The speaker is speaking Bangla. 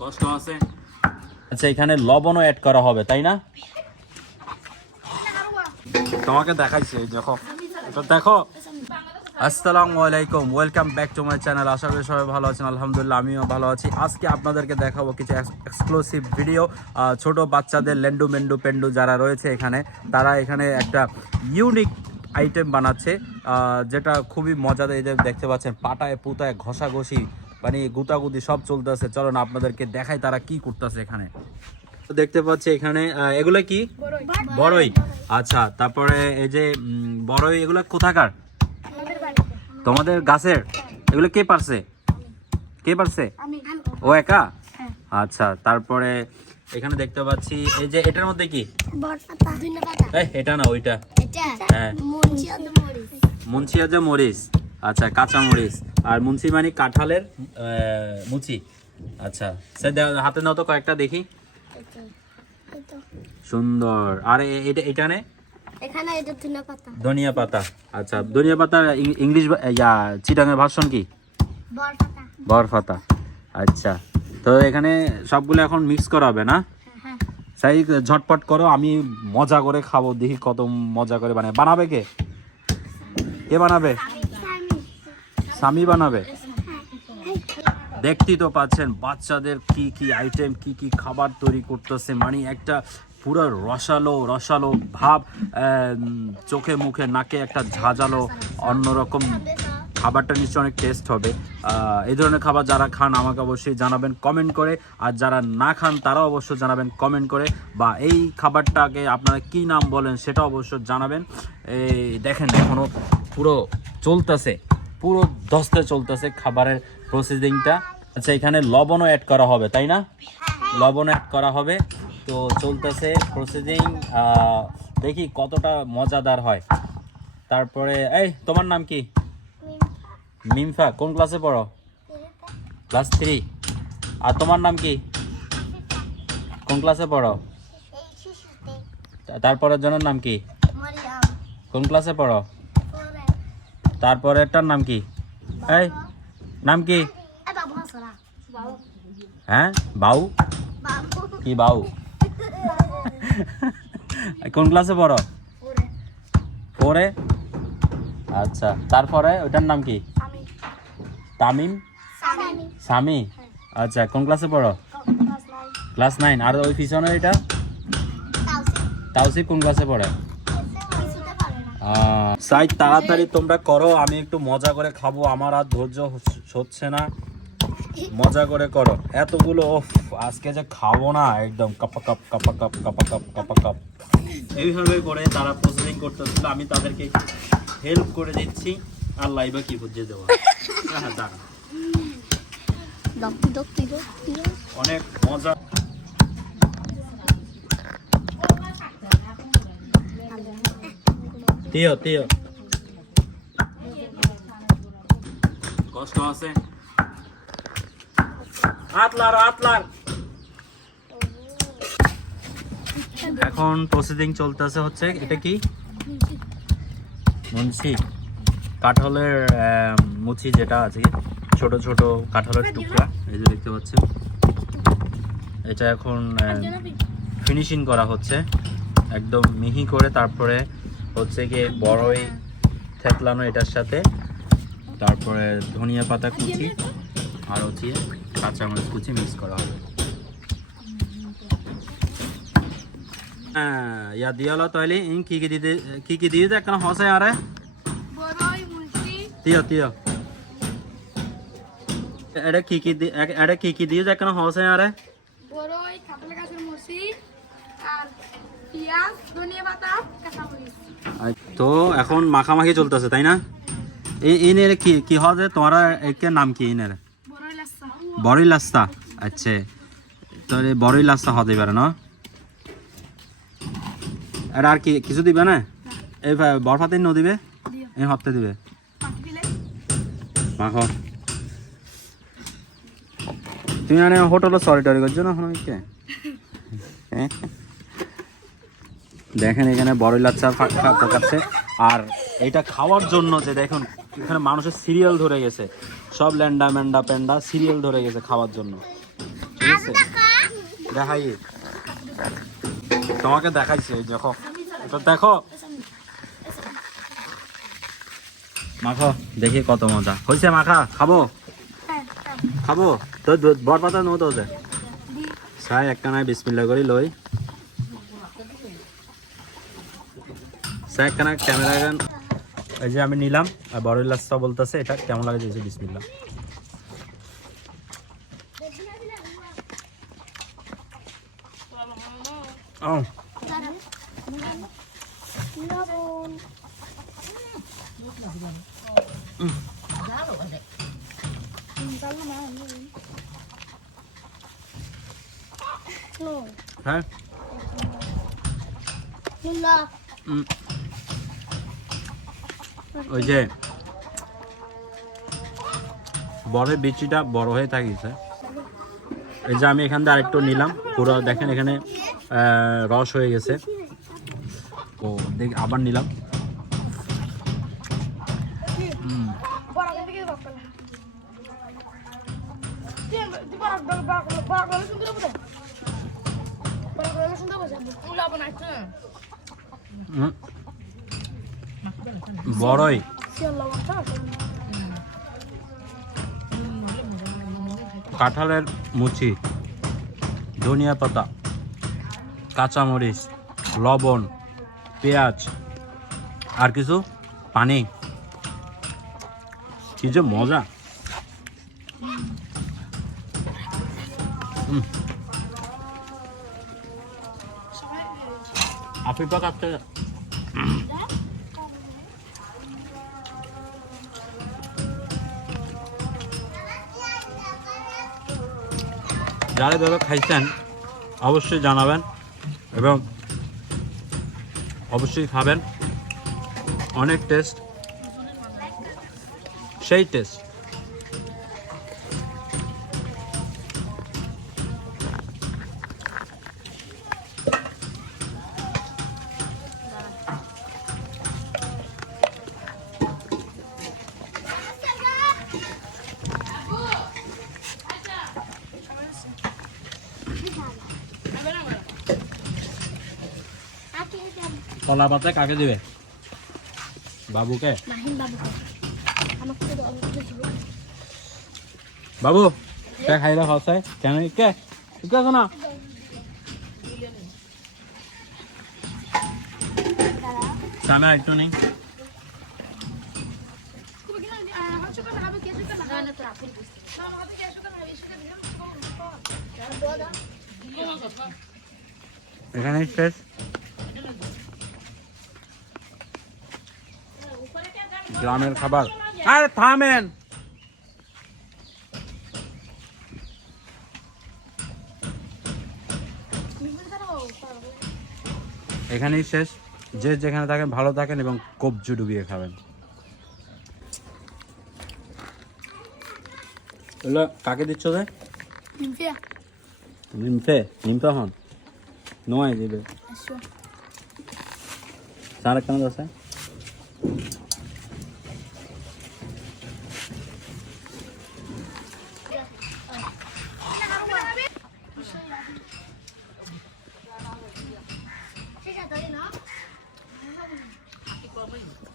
কষ্ট আছে। আচ্ছা এখানে লবণও অ্যাড করা হবে, তাই না? তোমাকে দেখাইছি দেখো। এটা দেখো। আসসালামু আলাইকুম welcome back to my channel আশা করি সবাই ভালো আছেন, আলহামদুলিল্লাহ, আমিও ভালো আছি। আজকে আপনাদেরকে দেখাবো কিছু এক্সক্লুসিভ ভিডিও ছোট বাচ্চাদের লেন্ডু মেন্ডু পেন্ডু যারা রয়েছে এখানে, তারা এখানে একটা ইউনিক আইটেম বানাচ্ছে যেটা খুবই মজাদার, এই দেখতে পাচ্ছেন, পাটায় পুতায় ঘষাঘষি মানে গুতাগুতি সব চলতেছে। চলো না আপনাদেরকে দেখাই তারা কি করতেছে এখানে। দেখতে পাচ্ছি এখানে এগুলো কি? বড়ই। আচ্ছা তারপরে এই যে বড়ই এগুলো কোথাকার? তোমাদের গাছের? এগুলো কে পারছে? কে পারছে? ও একা? আচ্ছা তারপরে এখানে দেখতে পাচ্ছি এই যে এটার মধ্যে কি? এই এটা না ওইটা। হ্যাঁ। মুন্সিয়াজা মরিচ। আচ্ছা কাঁচা মরিচ। আর মুন্সি মানে কাঁঠালের মুচি। আচ্ছা সে দাও- হাতে নাও তো কয়েকটা দেখি। সুন্দর। আর এটা এটা নে এখানে এটা ধনে পাতা। ধনিয়া পাতা। আচ্ছা ধনিয়া পাতার ইং- ইংলিশ ইয়া চিটাঙের ভাষণ কি? বর পাতা। বরফাতা আচ্ছা তো এখানে সবগুলো এখন মিক্স করা হবে না? হ্যাঁ। সাই ঝটপট করো আমি মজা করে খাব দেখি কত মজা করে বানায়। বানাবে কে? কে বানাবে? স্বামী বানাবে? দেখতেই তো পাচ্ছেন, বাচ্চাদের কি কি আইটেম কি কি খাবার তৈরি করতেছে। মানে একটা পুরো রসালো রসালো ভাব চোখে, মুখে, নাকে একটা ঝাঁঝালো, অন্যরকম খাবারটা নিশ্চয়ই অনেক টেস্ট হবে। এই ধরনের খাবার যারা খান, আমাকে অবশ্যই জানাবেন কমেন্ট করে। আর যারা না খান, তারাও অবশ্যই জানাবেন কমেন্ট করে। বা এই খাবারটাকে আপনারা কি নাম বলেন, সেটা অবশ্যই জানাবেন। এই দেখেন এখনও পুরো চলতেছে। পুরো দস্তে চলতেছে খাবারের প্রসেসিংটা আচ্ছা এখানে লবণও অ্যাড করা হবে তাই না? লবণ অ্যাড করা হবে। তো চলতেছে প্রসেসিং দেখি কতটা মজাদার হয়। তারপরে এই তোমার নাম কি? মিমফা। কোন ক্লাসে পড়ো? ক্লাস থ্রি আর তোমার নাম কি? কোন ক্লাসে পড়ো? তারপরের জনের নাম কি? কোন ক্লাসে পড়ো? তারপরেরটার নাম কি? এই নাম কি? হ্যাঁ বাউ কি বাউ কোন ক্লাসে পড়ো? পরে ফোরে আচ্ছা তারপরে ওইটার নাম কি? তামিম? সামি? সামি আচ্ছা কোন ক্লাসে পড়ো? Class nine. আর ওই পিছনে এটা? তাওসি তাওসি কোন ক্লাসে পড়ে? পারে তাড়াতাড়ি তোমরা করো আমি একটু মজা করে খাব আমার আর ধৈর্য হচ্ছে- না। মজা করে করো। এতগুলো আজকে যে খাব না একদম কাপা কাপ কাপা কাপ কাপা কাপ কাপা কাপ। এইভাবে করে তারা প্রসেসিং করতেছিল আমি তাদেরকে হেল্প করে দিচ্ছি। আর লাইভে কি বুঝে দেওয়া হ্যাঁ দাঁড়া। দক্তি দক্তি দক্তি অনেক মজা। তিও তিও কষ্ট আছে আতলার আতলার এখন প্রসেসিং চলতেছে হচ্ছে এটা কি? মুন্সি। কাঁঠালের মুচি যেটা আছে ছোট ছোট কাঁঠালের টুকরা এই যে দেখতে পাচ্ছেন। এটা এখন ফিনিশিং করা হচ্ছে। একদম মিহি করে তারপরে হচ্ছে গিয়ে বড়ই থেতলানো এটার সাথে। তারপরে ধনিয়া পাতা কুচি আর হচ্ছে কাঁচামরিচ কুচি মিক্স করা হবে। হ্যাঁ ইয়া দিয়ালো তাহলে ইন কি কি দিতে কি কি দিয়ে দেখ কেন হসে আরে তিয় তিয় এটা কি কি এটা কি কি দিয়ে দেখ কেন হসে আরে বড়ই কাঁঠাল গাছের মুসি আর পেঁয়াজ ধনিয়া পাতা কাঁচামরিচ। তো এখন মাখামাখি চলতেছে তাই না? এই ইনের কি কি হবে তোমার একে নাম কি ইনের? বড়ই লাস্তা আচ্ছা। তোর এই বড়ই লাস্তা হতে পারে না? আর আর কি কিছু দিবে না? এই ভা- বরফাতে ন দিবে? এই হতে দিবে? মাখো। তুমি মানে হোটেলে সরি টরি করছ না এখন কে দেখেন এখানে বড়ই ফা- পকাচ্ছে। আর এটা খাওয়ার জন্য যে দেখুন এখানে মানুষের সিরিয়াল ধরে গেছে। সব ল্যান্ডা ম্যান্ডা প্যান্ডা সিরিয়াল ধরে গেছে খাওয়ার জন্য। দিয়েছে দেখাই। তোমাকে দেখাইছে এই দেখো। এটা দেখো। মাখো দেখি কত মজা। হয়েছে মাখা খাব? খাব? তো বর পাতা নো তো সাই একটা নাই বিসমিল্লা করি লই। একটা ক্যামেরা গান? এই যে আমি নিলাম আর বড় লাস্তা বলতেছে এটা কেমন লাগে দিয়েছে বিসমিল্লা ও। হ্যাঁ। ওই যে বড়ের বিচিটা বড় হয়ে থাকিছে। এই যে আমি এখান থেকে আরেকটু নিলাম। পুরো দেখেন এখানে রস হয়ে গেছে। ও দেখ আবার নিলাম। উম। বড়ই। কাঁঠালের মুচি, ধনিয়া পাতা, কাঁচামরিচ, লবণ, পেঁয়াজ, আর কিছু পানি। কি যে মজা। আফিফা কাটতে যারা যারা খাইছেন অবশ্যই জানাবেন এবং অবশ্যই খাবেন। অনেক টেস্ট সেই টেস্ট কলা পাতা কাকে দিবে? বাবুকে? বাবু কে খাইলে সঁচাই কেন? কে? কে শোনা সামনে একটু নেই। এখানে শেষ? গ্রামের খাবার। আরে থামেন। এখানেই শেষ। যে যেখানে থাকেন ভালো থাকেন এবং কবজু ডুবিয়ে খাবেন। এগুলো কাকে দিচ্ছ রে নিমতে নিমতে হন। নয় দিবে। স্যার কেন আছে Halloween.